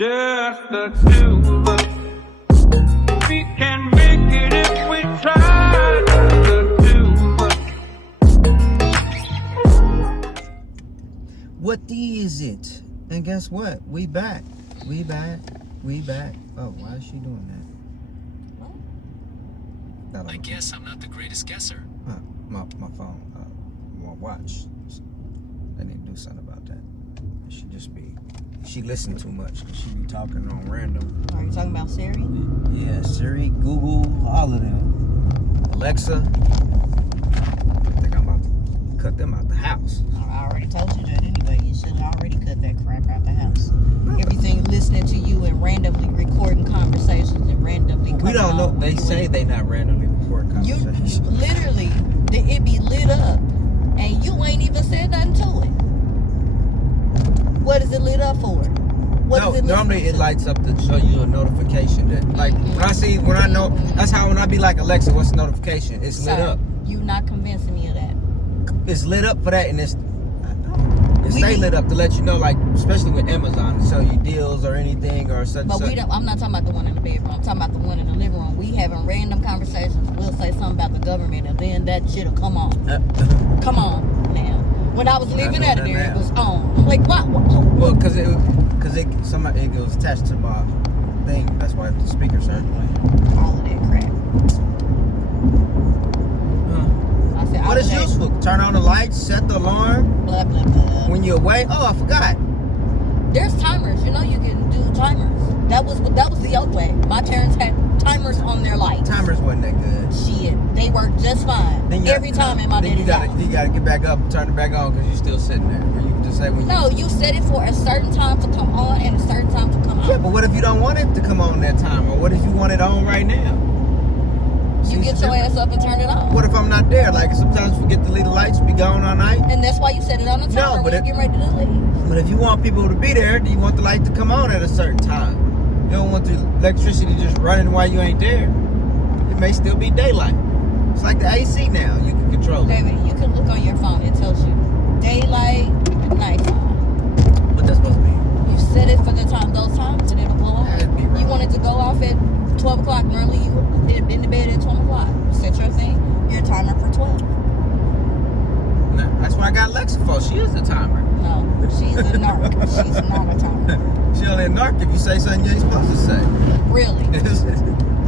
Just the two of us. We can make it if we try. Just the two of us. What day is it? And guess what? We back. We back. Oh, why is she doing that? I guess I'm not the greatest guesser. My phone, my watch. I need to do something about that. She listen too much because she be talking on random. Are you talking about Siri? Yeah, Siri, Google, all of them. Alexa. I think I'm about to cut them out the house. I already told you that anyway. You should have already cut that crap out the house. Everything listening to you and randomly recording conversations and randomly. We don't know. They say they not randomly recording conversations. You literally, it be lit up, and you ain't even said nothing to it. What is it lit up for? Normally it lights up to show you a notification that, like, when I know, that's how when I be like, Alexa, what's the notification? It's lit up. You not convincing me of that. It's lit up for that, and it stay lit up to let you know, like, especially with Amazon, to show you deals or anything or such. But I'm not talking about the one in the bedroom. I'm talking about the one in the living room. We having random conversations. We'll say something about the government, and then that shit'll come on. Come on now. When I was leaving out of there, it was on. I'm like, what? Well, because it goes attached to my thing. That's why the speakers are playing. All of that crap. I said, what is useful? Turn on the lights, set the alarm. Blah, blah, blah. When you're away, I forgot. There's timers. You know you can do timers. That was the old way. My parents had timers on their lights. Timers wasn't that good. Shit, they worked just fine. Every time in my daddy's house. You gotta get back up, turn it back on, because you're still sitting there. Or you can just say when you set it for a certain time to come on and a certain time to come out. Yeah, but what if you don't want it to come on that time, or what if you want it on right now? You get your ass up and turn it on. What if I'm not there? Like, sometimes we forget to leave the lights, be gone all night. And that's why you set it on the timer when you get ready to leave. But if you want people to be there, do you want the light to come on at a certain time? You don't want the electricity just running while you ain't there. It may still be daylight. It's like the AC now. You can control it. David, you can look on your phone. It tells you daylight, nighttime. What that's supposed to mean? You set it for the time, those times, and it'll go off. That'd be wrong. You want it to go off at 12 o'clock. Normally, you in the bed at 12 o'clock. Set your thing, your timer for 12. No, that's what I got Alexa for. She is a timer. No, she's a narc. She's not a timer. She only a narc if you say something you ain't supposed to say. Really?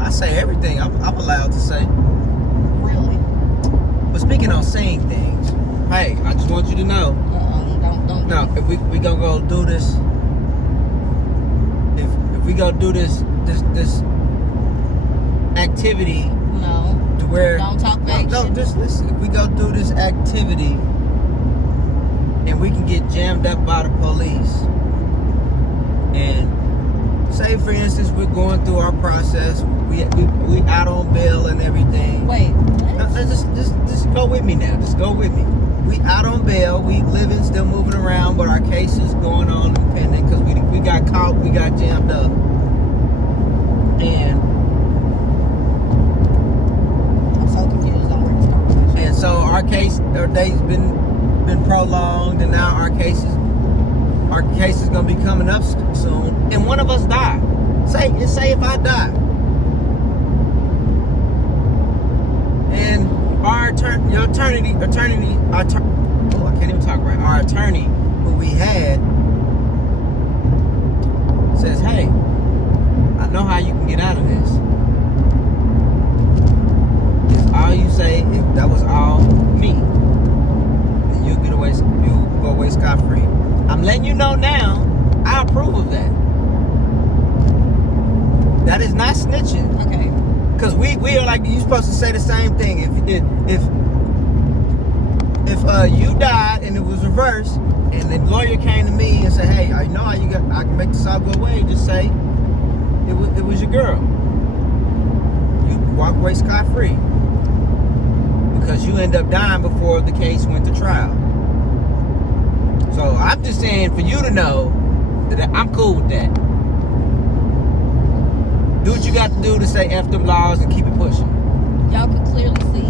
I say everything I'm allowed to say. Really? But speaking on saying things, hey, I just want you to know. Don't. No, if we gonna go do this, if we go do this activity. No. To where don't talk back. No, just listen. If we go do this activity, and we can get jammed up by the police, and say for instance we're going through our process, we out on bail and everything. Wait, no, just go with me now. Just go with me. We out on bail. We living, still moving around, but our case is going on and pending because we got caught. We got jammed up, and I'm so confused on where this conversation. And so our date's been prolonged, and now our case is gonna be coming up soon, and one of us die. Say if I die, and our attorney, I can't even talk right. Our attorney, who we had, says, "Hey, I know how you can get out of this. If all you say, if that was all me, then you'll go away scot-free. I'm letting you know now, I approve of that. That is not snitching. Okay. Because we are like, you're supposed to say the same thing. If you died and it was reversed, and the lawyer came to me and said, hey, I know how I can make this all go away, just say it was your girl. You walk away scot-free. Because you end up dying before the case went to trial. So I'm just saying for you to know that I'm cool with that. Do what you got to do to say F them laws and keep it pushing. Y'all can clearly see.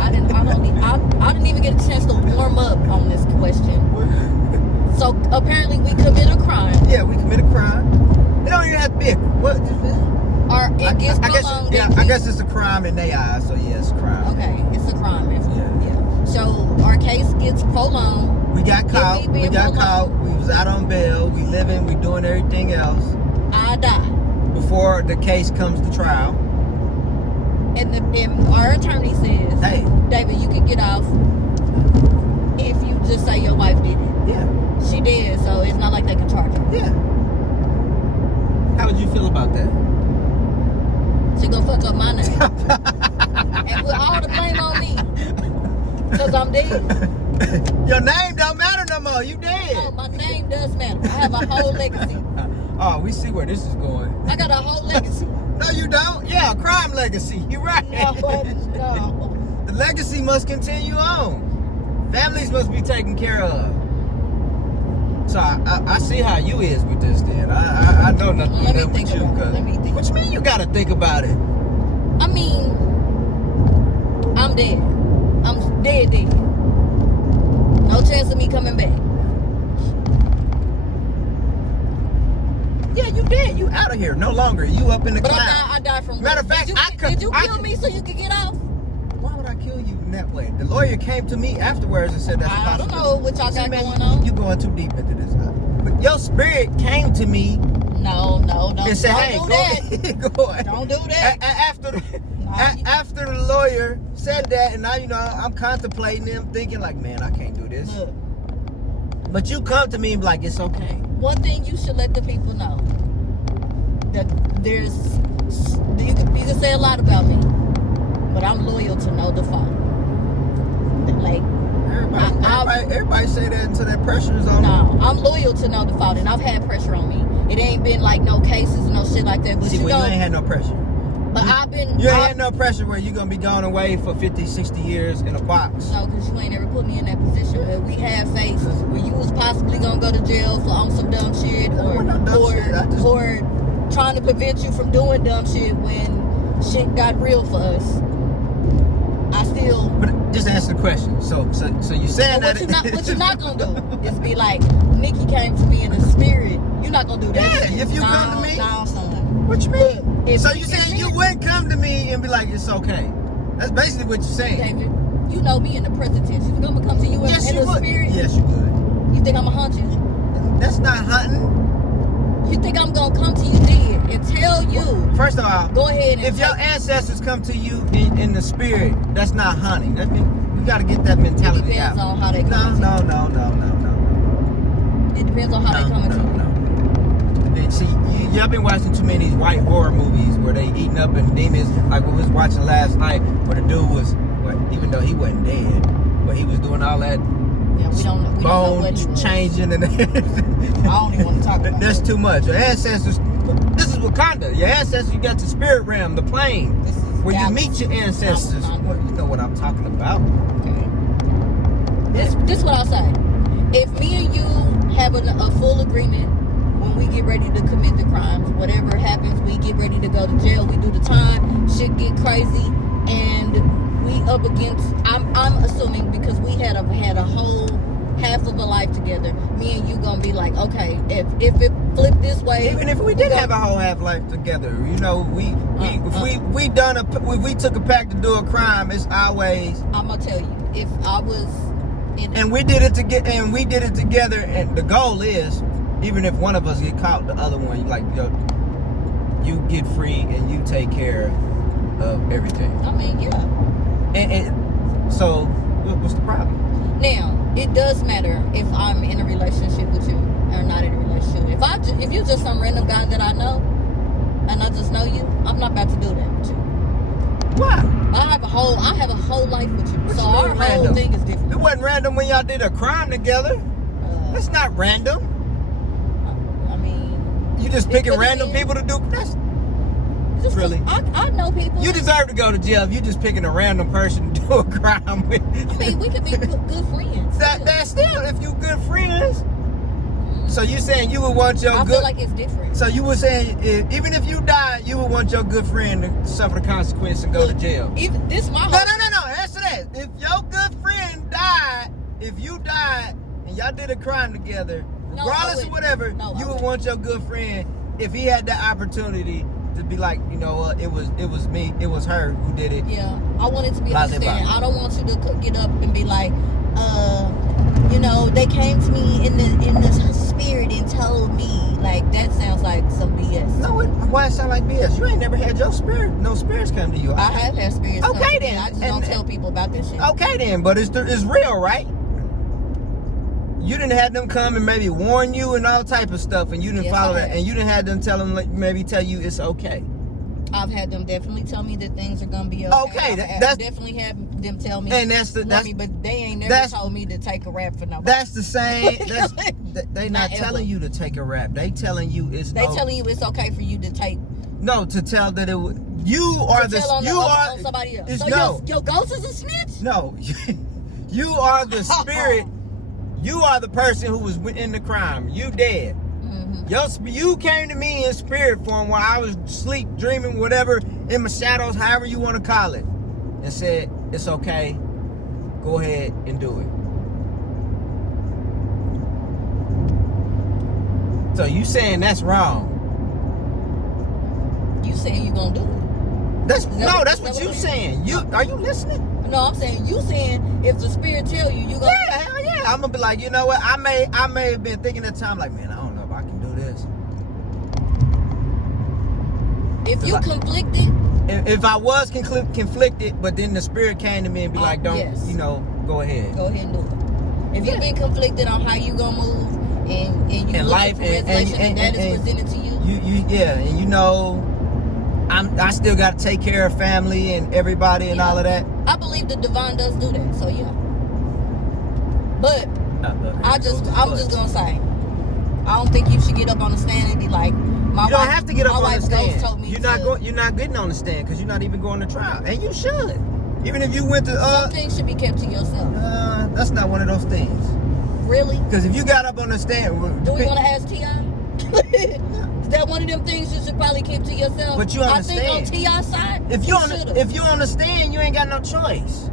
I didn't even get a chance to warm up on this question. So apparently we commit a crime. Yeah, we commit a crime. be a what? Or it gets I guess prolonged. yeah. I guess it's a crime in their eyes. So yeah, it's a crime. Okay, it's a crime. Yeah. So our case gets prolonged. We got caught. It being We got prolonged. caught. We was out on bail. We living. We doing everything else I die. before the case comes to trial. And our attorney says, Hey. David, you can get off if you just say your wife did it. Yeah. She did, so it's not like they can charge her. Yeah. How would you feel about that? She gonna fuck up my name. And put all the blame on me. Because I'm dead. Your name don't matter no more. You dead. No, my name does matter. I have a whole legacy. Oh, we see where this is going. I got a whole legacy. No, you don't. Yeah, a crime legacy. You're right. No. The legacy must continue on. Families must be taken care of. So I see how you is with this. Then I know nothing Let me with think you. about it. 'Cause- Let me think. What you mean you gotta think about it? I mean, I'm dead. I'm dead. No chance of me coming back. Yeah, you dead. You out of here. No longer. You up in the But cloud. I died from Matter of fact, did you kill me so you could get off? Why would I kill you in that way? The lawyer came to me afterwards and said that's I don't possible. know what y'all See, got man, going on. You going too deep into this. But your spirit came to me No. and said, Don't "Hey, do go that. ahead, go ahead." Don't do that. After the lawyer said that, and now I'm contemplating him, thinking like, "Man, I can't do this." Look, But you come to me and be like, "It's okay." one thing you should let the people know that you can say a lot about me, but I'm loyal to no default. Like, Everybody say that until that pressure is on. no, I'm loyal to no default, and I've had pressure on me. It ain't been like no cases, no shit like that. But See, you well, know, you ain't had no pressure. but I've been. You ain't had no pressure where you gonna be gone away for 50, 60 years in a box. No, because you ain't ever put me in that position where we had faced where you was possibly gonna go to jail for on some dumb shit or or trying to prevent you from doing dumb shit when shit got real for us. I still. But just answer the question. So you saying But that? what you're not gonna do is be like, Nikki came to me in the spirit. You're not gonna do that. Yeah, shit. if you No, come to me. no, son. What you mean? If So you you get saying you me- wouldn't come to me and be like, "It's okay"? That's basically what you're saying. David, you know me in the present tense. You think I'm gonna come to you in, Yes, in you the would. spirit? Yes, you would. You think I'm gonna hunt you? That's not hunting. You think I'm gonna come to you dead and tell you? First of all, Go ahead and if your take- ancestors come to you in the spirit, that's not hunting. That mean you got to get that mentality It depends out. on how they No, come. no. It depends on how they coming to you. See, y'all been watching too many of these white horror movies where they eating up and demons. Like what we was watching last night, where the dude was, even though he wasn't dead, but he was doing all that Yeah, we don't know what bone he was. changing and I don't even want to talk about that's that. too much. Your ancestors. This is Wakanda. Your ancestors. You got the spirit realm, the plane, This is where you Dallas. meet your ancestors. Wakanda. Well, you know what I'm talking about. This what I'll say. If me and you have a full agreement when we get ready to commit the crimes, whatever happens, we get ready to go to jail, we do the time, shit get crazy, and we up against. I'm assuming because we had a whole half of a life together. Me and you gonna be like, okay, if it flipped this way, Even if we did have a whole half life together, we took a pact to do a crime, it's our ways. I'm gonna tell you, if I was in And we did it together, and the goal is, even if one of us get caught, the other one, you get free and you take care of everything. I mean, yeah. And so, what's the problem? Now, it does matter if I'm in a relationship with you or not in a relationship. If you're just some random guy that I know and I just know you, I'm not about to do that with you. Why? I have a whole life with you, What so you mean our whole random? thing is different. It wasn't random when y'all did a crime together. That's not random. I mean, You just It picking really random is. people to do. That's just Really? I know people. You deserve to go to jail if you just picking a random person to do a crime with. I mean, we could be good friends. That's still if you good friends. So you saying you would want your I good? feel like it's different. So you were saying even if you die, you would want your good friend to suffer the consequence and go to jail. Even this my whole. No. Answer that. If your good friend died, if you died and y'all did a crime together, No, I regardless of wouldn't. whatever, No, I you would wouldn't. want your good friend if he had the opportunity to be like, you know what, it was me, it was her who did it. Yeah, I want it to be Blah, blah, understanding. blah. I don't want you to get up and be like, you know, they came to me in the spirit and told me. Like, that sounds like some BS. No, why it sound like BS? You ain't never had your no spirits come to you. I have had spirits. Okay, come to me. then. I just And- don't tell people about this shit. Okay then, but it's real, right? You didn't have them come and maybe warn you and all type of stuff, and you didn't Yes, follow I that, have. and you didn't have them tell them, like, maybe tell you it's okay. I've had them definitely tell me that things are gonna be Okay, I've that's- definitely had them tell me. And that's warn me, but they ain't never that's- told me to take a rap for nobody. That's the same. They not Not telling ever. you to take a rap. They telling you it's They telling you it's okay for you to take. no, to tell that it would. You are to the tell on you the, are on somebody else. it's So no your ghost is a snitch. no. You are the spirit. You are the person who was in the crime. You dead. You came to me in spirit form while I was asleep, dreaming, whatever, in my shadows, however you want to call it, and said, it's okay, go ahead and do it. So you saying that's wrong. You saying you gonna do it? That's that no, what- that's is what that you what- saying. Are you listening? No, I'm saying you saying if the spirit tell you, you gonna. Yeah, hell yeah. I'm gonna be like, you know what? I may have been thinking at the time, like, man, I don't know if I can do this. If you Like- conflicted, If I was conflicted, but then the spirit came to me and be like, don't, yes. you know, go ahead. go ahead and do it. If you've been conflicted on how you gonna move and you And looking life for and- resolution and- that is and- presented to you, Yeah, and you know, I still got to take care of family and everybody and Yeah. all of that. I believe the divine does do that. So yeah. But I'm just gonna say, I don't think you should get up on the stand and be like, my You don't wife, have to get up my on the wife's stand. ghost told me You're to. not getting on the stand because you're not even going to trial, and you should. Even if you went to Some things should be kept to yourself. that's not one of those things. Really? Because if you got up on the stand, Do we want to ask T.I.? Is that one of them things you should probably keep to yourself? But you understand. I think on T.I.'s side, if you understand, you ain't got no choice.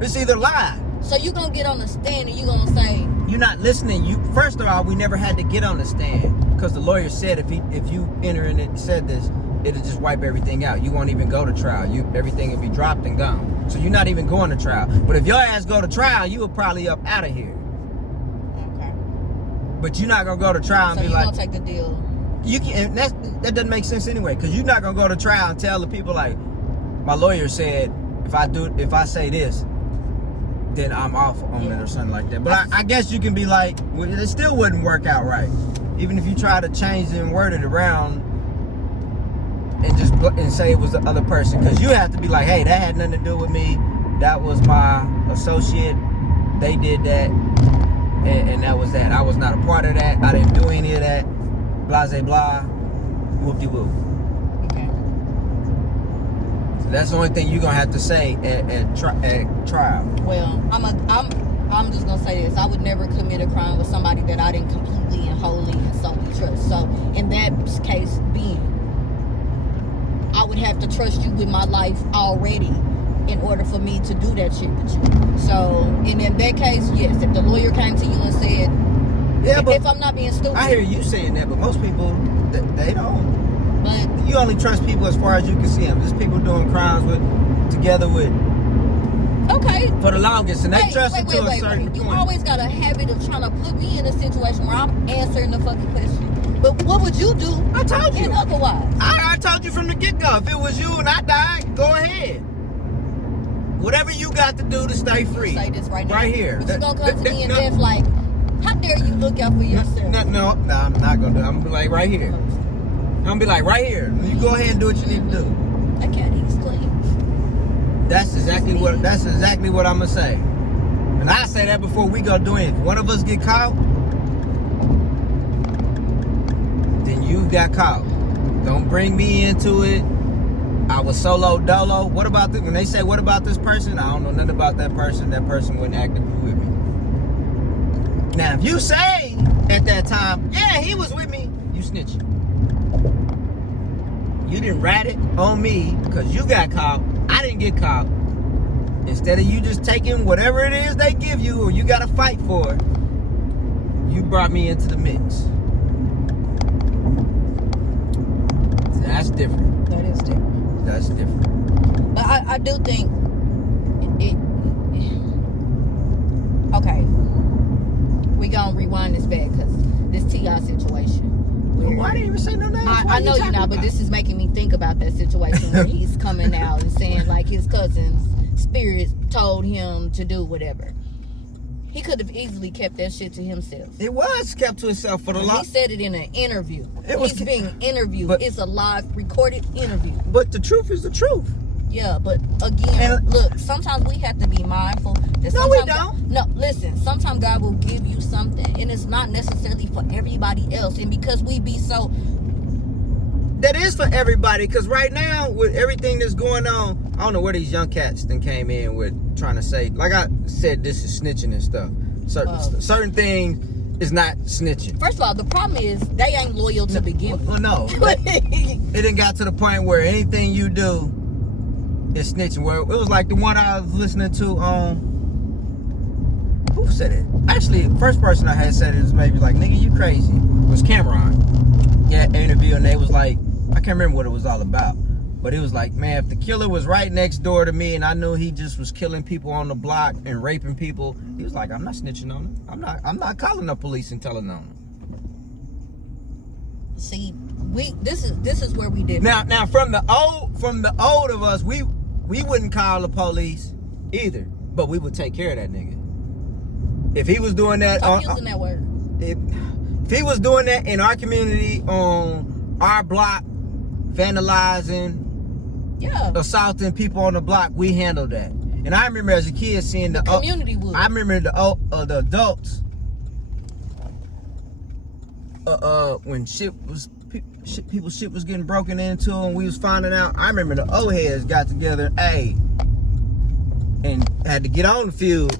It's either lie. So you gonna get on the stand and you gonna say, You're not listening. First of all, we never had to get on the stand because the lawyer said if you enter in and said this, it'll just wipe everything out. You won't even go to trial. Everything will be dropped and gone. So you're not even going to trial. But if your ass go to trial, you will probably up out of here. okay. But you're not gonna go to trial and So be you like, gonna take the deal? you can. That doesn't make sense anyway. Because you're not gonna go to trial and tell the people like, my lawyer said if I say this, then I'm off on it or something like that. But I guess you can be like, well, it still wouldn't work out right. Even if you try to change it and word it around and say it was the other person. Because you have to be like, hey, that had nothing to do with me. That was my associate. They did that. And that was that. I was not a part of that. I didn't do any of that. Blah, blah, blah. Whoop-de-whoop. Okay. So that's the only thing you're going to have to say at trial. Well, I'm just gonna say this. I would never commit a crime with somebody that I didn't completely and wholly and solely trust. So in that case being, I would have to trust you with my life already in order for me to do that shit with you. So, and in that case, yes, if the lawyer came to you and said, Yeah, but if I'm not being stupid, I hear you saying that, but most people, they don't. but You only trust people as far as you can see them. There's people doing crimes together with okay. for the longest, and they trust it to a certain You point. always got a habit of trying to put me in a situation where I'm answering the fucking question. But what would you do? I told you. And otherwise, I told you from the get-go. If it was you and I died, go ahead. Whatever you got to do to stay free. say this right now. Right here. But you gonna come to me and death like, how dare you look out for yourself? No, I'm not gonna do it. I'm gonna be like right here. I'm gonna be like right here. You go ahead and do what you need to do. I can't even explain. That's exactly what I'm gonna say. And I say that before we go do anything. If one of us get caught, then you got caught. Don't bring me into it. I was solo dolo. What about this? When they say, what about this person? I don't know nothing about that person. That person wasn't active with me. Now, if you say at that time, yeah, he was with me, you snitching. You didn't rat it on me because you got caught. I didn't get caught. Instead of you just taking whatever it is they give you or you got to fight for, you brought me into the mix. that's different. That is different. That's different. But I do think it okay. We gonna rewind this back because this T.I. situation. Why didn't you even say no names? I know you're not, but this is making me think about that situation where he's coming out and saying like his cousin's spirit told him to do whatever. He could have easily kept that shit to himself. It was kept to itself for the He said it in an interview. He's being interviewed. But, it's a live recorded interview. But the truth is the truth. Yeah, but again, look, sometimes we have to be mindful. That No, we don't. No, listen, sometimes God will give you something, and it's not necessarily for everybody else. And because we be so... That is for everybody, because right now, with everything that's going on, I don't know where these young cats then came in with trying to say, like I said, this is snitching and stuff. Certain things is not snitching. First of all, the problem is they ain't loyal to begin with. Well, no. It didn't got to the point where anything you do is snitching. Where it was like the one I was listening to, who said it? Actually, the first person I had said it was maybe like, nigga, you crazy. It was Cameron. Yeah, interview, and they was like, I can't remember what it was all about. But it was like, man, if the killer was right next door to me and I knew he just was killing people on the block and raping people, he was like, I'm not snitching on him. I'm not calling the police and telling on him. See, this is where we did. Now from the old of us, we wouldn't call the police either, but we would take care of that nigga. If he was doing that, Stop using that word. If he was doing that in our community, on our block, vandalizing, assaulting people on the block, we handled that. And I remember as a kid seeing the community would. I remember the adults. When shit was getting broken into and we was finding out. I remember the old heads got together, and had to get on the field.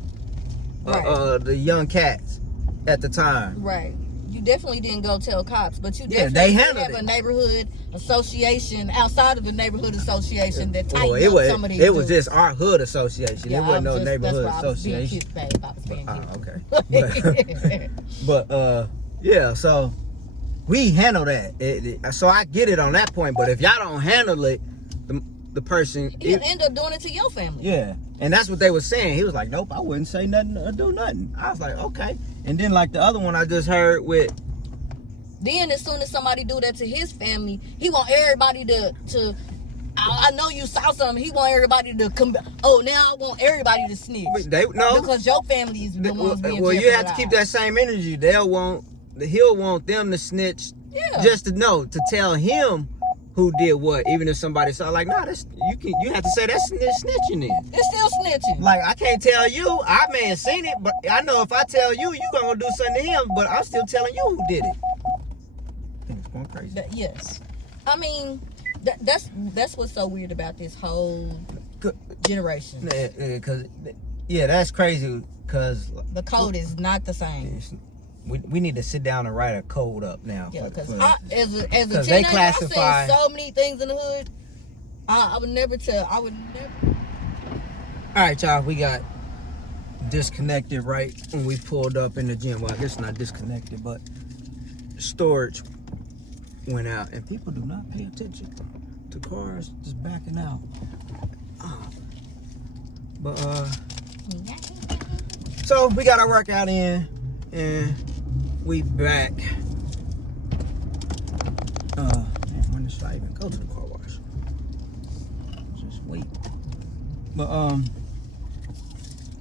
Right. The young cats at the time. Right. You definitely didn't go tell cops, but you they definitely handled have it. a neighborhood association outside of the neighborhood association that tightened it up was, some of these it was dudes. just our hood association. Yeah, it wasn't no that's neighborhood why I was being association. cute, babe. I was being cute. Okay. But yeah, so we handle that. So I get it on that point. But if y'all don't handle it, the person You end up doing it to your family. Yeah. And that's what they were saying. He was like, nope, I wouldn't say nothing or do nothing. I was like, okay. And then like the other one I just heard with... Then as soon as somebody do that to his family, he want everybody to I know you saw something. He want everybody to come. Oh, now I want everybody to snitch. Because your family is the ones being well, you have to keep that same energy. He'll want them to snitch, just to know, to tell him who did what. Even if somebody saw, like, nah, you have to say that's snitching then. It's still snitching. Like, I can't tell you. I may have seen it, but I know if I tell you, you gonna do something to him. But I'm still telling you who did it. I think it's going crazy. Yes, I mean. That's what's so weird about this whole generation. Because that's crazy. Because the code is not the same. We need to sit down and write a code up now. Yeah, because as a teenager, I seen so many things in the hood. I would never tell. I would never. All right, y'all. We got disconnected right when we pulled up in the gym. Well, I guess not disconnected, but storage went out, and people do not pay attention to cars just backing out. But so we got our workout in, and we back. When should I even go to the car wash? Just wait. But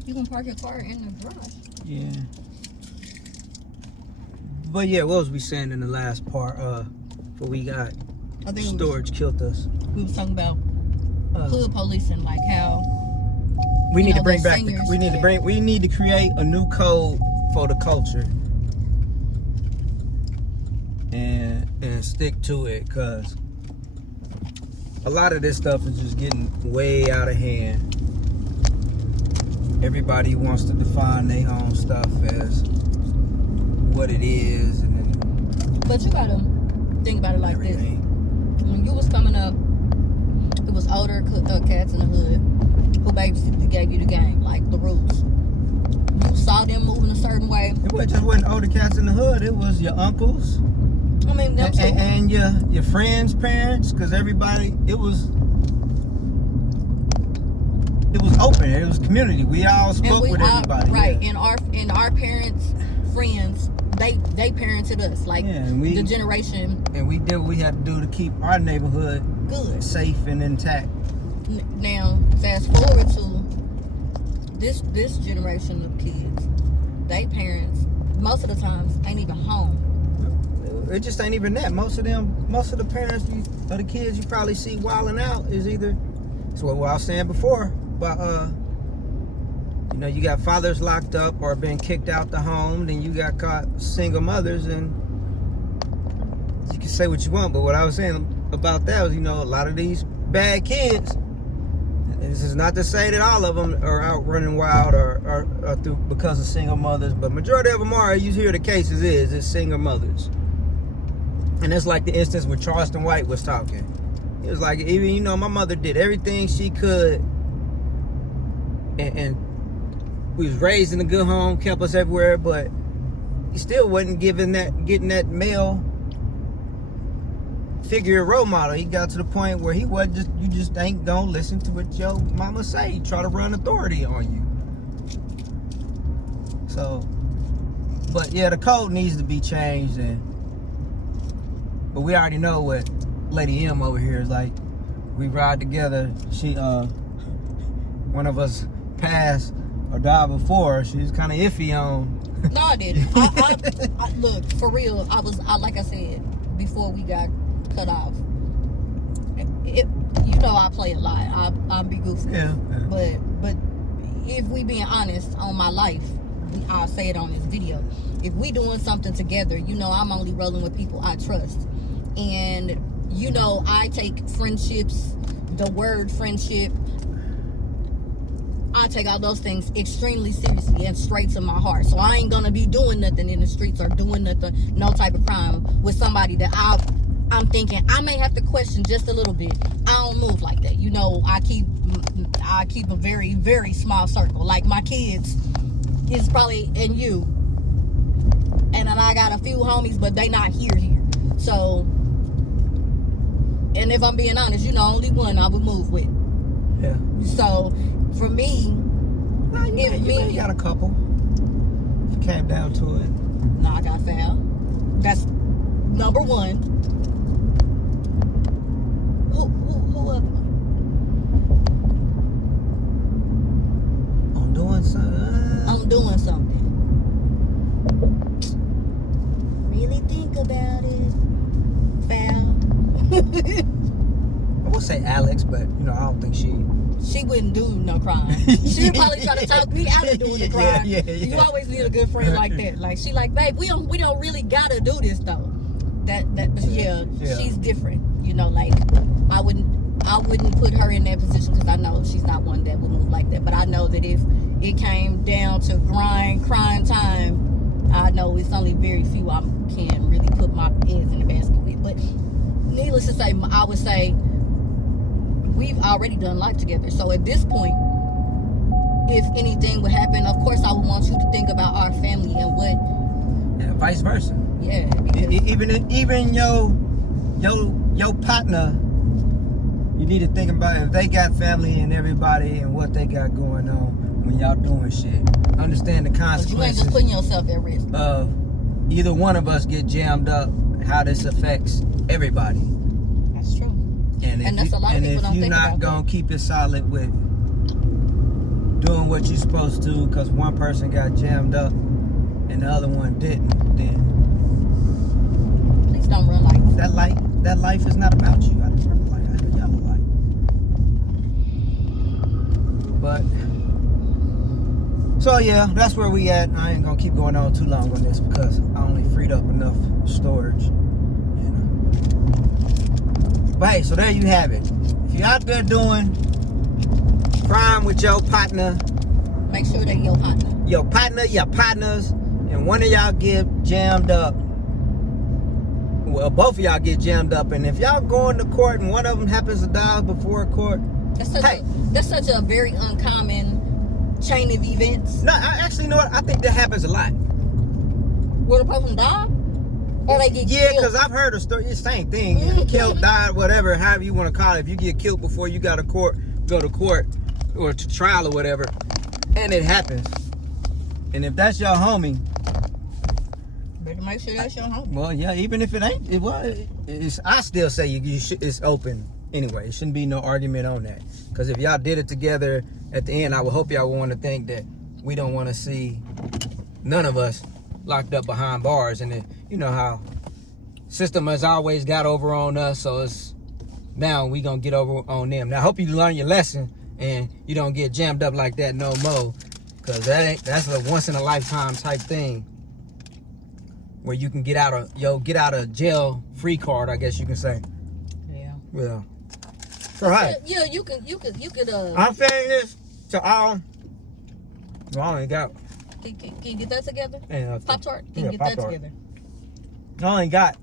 you can park your car in the garage. Yeah. But yeah, what was we saying in the last part? What we got? I think storage killed us. We was talking about hood policing, like how we need to bring back. We need to create a new code for the culture and stick to it, cause a lot of this stuff is just getting way out of hand. Everybody wants to define their own stuff as what it is, and then. But you gotta think about it like this. When you was coming up, it was older cats in the hood who basically gave you the game, like the rules. You saw them moving a certain way. It wasn't older cats in the hood. It was your uncles. I mean, them too. and your friends' parents, because everybody, it was open. It was community. We all spoke with everybody. Right. Yeah. And our parents, friends, they parented us. Like the generation. And we did what we had to do to keep our neighborhood good, safe and intact. Now, fast forward to this generation of kids. They parents, most of the times, ain't even home. It just ain't even that. Most of the parents of the kids you probably see wilding out is either, it's what I was saying before, but you got fathers locked up or been kicked out the home, then you got caught single mothers, and you can say what you want, but what I was saying about that was, a lot of these bad kids, this is not to say that all of them are out running wild or through because of single mothers, but majority of them are. You hear the cases it's single mothers. And it's like the instance where Charleston White was talking. It was like, even, my mother did everything she could, and we was raised in a good home, kept us everywhere, but he still wasn't getting that male figure role model. He got to the point where you just ain't gonna listen to what your mama say. Try to run authority on you. So, but yeah, the code needs to be changed, but we already know what Lady M over here is like. We ride together. She, one of us passed or died before. She was kind of iffy on. No, I didn't. I look, for real. I like I said before we got cut off. I play a lot. I be goofy. Yeah. But if we being honest on my life, I'll say it on this video. If we doing something together, I'm only rolling with people I trust. And I take friendships, the word friendship, I take all those things extremely seriously and straight to my heart. So I ain't gonna be doing nothing in the streets or doing nothing, no type of crime with somebody that I'm thinking I may have to question just a little bit. I don't move like that. I keep a very, very small circle. Like my kids is probably, and you. And then I got a few homies, but they not here. So, and if I'm being honest, only one I would move with. Yeah. So, for me, you got a couple. If it came down to it. No, I got foul. That's number one. Who up? I'm doing something. I'm doing something. Really think about it. Foul. I would say Alex, but I don't think she wouldn't do no crime. She'd probably try to talk me out of doing the crime. Yeah. You always need a good friend like that. Like she like, babe, we don't really gotta do this though. Yeah. She's different. Like I wouldn't put her in that position because I know she's not one that would move like that. But I know that if it came down to crying time, I know it's only very few I can really put my eggs in the basket with. But needless to say, I would say we've already done life together. So at this point, if anything would happen, of course I would want you to think about our family and what. Yeah, vice versa. Yeah. Even your partner, you need to think about if they got family and everybody and what they got going on when y'all doing shit. Understand the consequences. You ain't just putting yourself at risk. Of either one of us get jammed up, how this affects everybody. That's true. And that's a lot of people don't think about. And if you're not gonna keep it solid with doing what you're supposed to, because one person got jammed up and the other one didn't, then please don't run like that life is not about you. I didn't run the light. I heard y'all the light. But so yeah, that's where we at. I ain't gonna keep going on too long on this because I only freed up enough storage. But hey, so there you have it. If you're out there doing crime with your partner, make sure they're your partner. Your partners, and one of y'all get jammed up. Well, both of y'all get jammed up, and if y'all going to court and one of them happens to die before court, that's such a very uncommon chain of events. No, I actually know what I think that happens a lot. Where the person die? Or they get Yeah, killed. because I've heard a story. It's the same thing. You killed, died, whatever, however you want to call it. If you get killed before you go to court or to trial or whatever, and it happens. And if that's your homie, Better make sure that's your home. well, yeah, even if it ain't, I still say you should. It's open anyway. It shouldn't be no argument on that. Because if y'all did it together at the end, I would hope y'all would want to think that we don't want to see none of us locked up behind bars. And then, you know how system has always got over on us, so it's now we gonna get over on them. Now I hope you learn your lesson and you don't get jammed up like that no more, because that's a once in a lifetime type thing where you can get out of jail free card, I guess you can say. Yeah. So hey, Yeah, you could. I'm saying this to all. Well, I ain't got. Can you get that together? Pop-Tart? Can Yeah, you get that Pop-Tart. together? I ain't got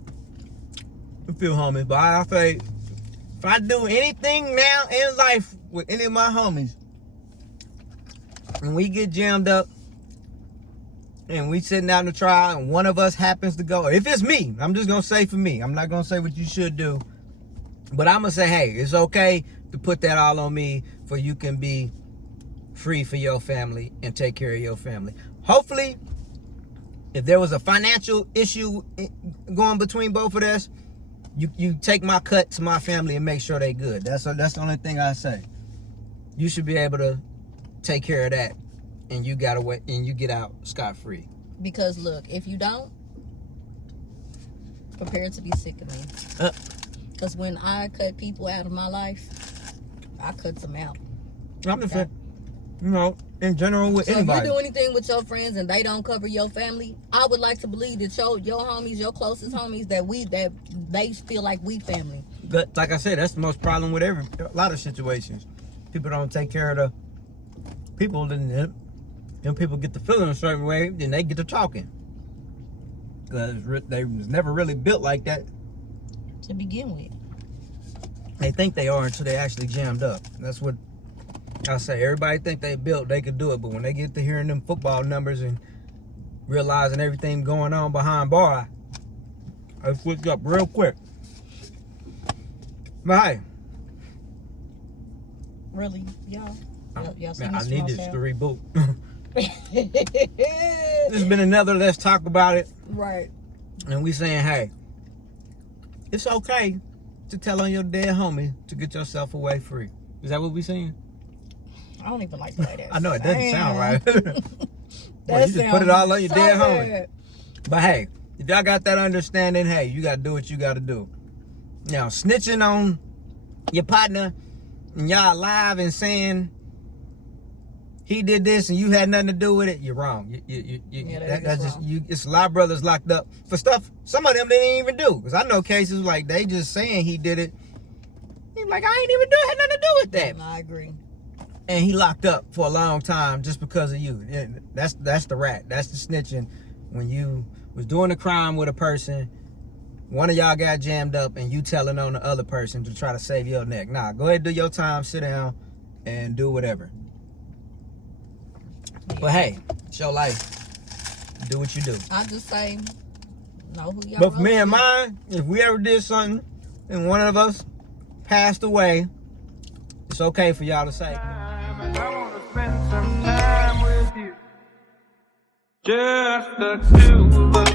a few homies, but I say if I do anything now in life with any of my homies, and we get jammed up, and we sitting out in the trial, and one of us happens to go, if it's me, I'm just gonna say for me, I'm not gonna say what you should do, but I'm gonna say, hey, it's okay to put that all on me, for you can be free for your family and take care of your family. Hopefully, if there was a financial issue going between both of us, you take my cut to my family and make sure they good. That's the only thing I say. You should be able to take care of that, and you got away and you get out scot-free. Because look, if you don't, prepare to be sick of me. Because when I cut people out of my life, I cut them out. I'm just saying, you know, in general with anybody. If you do anything with your friends and they don't cover your family, I would like to believe that your homies, your closest homies, that they feel like we family. But like I said, that's the most problem with a lot of situations. People don't take care of the people, then people get to feeling a certain way, then they get to talking. Because they was never really built like that To begin with. They think they are until they actually jammed up. That's what I say. Everybody think they built, they could do it, but when they get to hearing them football numbers and realizing everything going on behind bar, I switch up real quick. But hey, Really, y'all see man, me I need this small to reboot. sound? This has been another Let's Talk About It, Right. and we saying, hey, it's okay to tell on your dead homie to get yourself away free. Is that what we saying? I don't even like the way that I know it doesn't sound right. Well, That you just put it all on your so dead homie. bad. But hey, if y'all got that understanding, hey, you gotta do what you gotta do. Now, snitching on your partner and y'all live and saying he did this and you had nothing to do with it, you're wrong. That's just wrong. you. It's a lot of brothers locked up for stuff some of them they didn't even do. Because I know cases like they just saying he did it. He's like, I ain't even had nothing to do with that. I agree. And he locked up for a long time just because of you. That's the rat. That's the snitching. When you was doing a crime with a person, one of y'all got jammed up and you telling on the other person to try to save your neck. Nah, go ahead, do your time, sit down, and do whatever. But hey, it's your life. Do what you do. I just say, know who y'all But for me roll and with. mine, if we ever did something and one of us passed away, it's okay for y'all to say. And I want to spend some time with you. Just the two of us.